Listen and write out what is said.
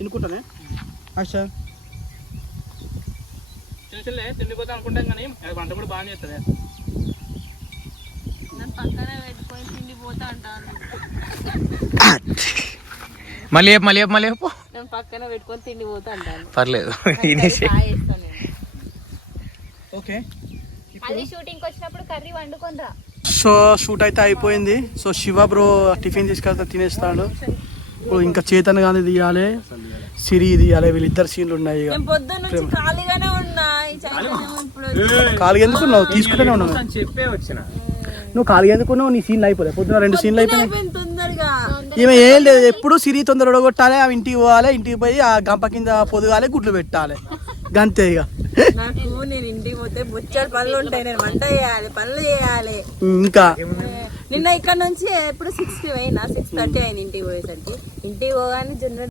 తినుకుంటానే అచ్చా చిన్న తిండిపోతా అనుకుంటాం కానీ వంట కూడా బాగానే చేస్తుంది. పక్కన పెట్టుకొని తిండిపోతా అంటాను. మళ్ళీ నేను పక్కన పెట్టుకొని తిండిపోతా అంటాను. పర్లేదు. ఓకే మళ్ళీ షూటింగ్ వచ్చినప్పుడు కర్రీ వండుకొని రా. సో షూట్ అయితే అయిపోయింది. సో శివ బ్రో టిఫిన్ తీసుకెళ్తా తినేస్తాడు. ఇప్పుడు ఇంకా చేతన్ గానీ తీయాలి, సిరి తీయాలి. వీళ్ళిద్దరు సీన్లు ఉన్నాయి. ఖాళీగానే ఉన్నా. ఖాళీగా ఎందుకున్నావు? తీసుకుంటూనే ఉన్నావు. చెప్పే వచ్చిన నువ్వు ఖాళీగా ఎందుకున్నావు? నీ సీన్లు అయిపోలే. పొద్దున 2 సీన్లు అయిపోయినాయి. తొందరగా ఈమె ఏం లేదు, ఎప్పుడు సిరి తొందర ఉడగొట్టాలి. ఆమె ఇంటికి పోవాలి, ఇంటికి పోయి ఆ గంప కింద పొదుగాలి, గుడ్లు పెట్టాలి, గంతే. ఇక నాకు నేను ఇంటికి పోతే బొచ్చాడు పనులు ఉంటాయి. నేను వంట చేయాలి, పనులు చేయాలి. ఇంకా నిన్న ఇక్కడ నుంచి ఎప్పుడు 6కి పోయినా 6:30 అయింది ఇంటికి పోయేసరికి. ఇంటికి పోగానే జనరల్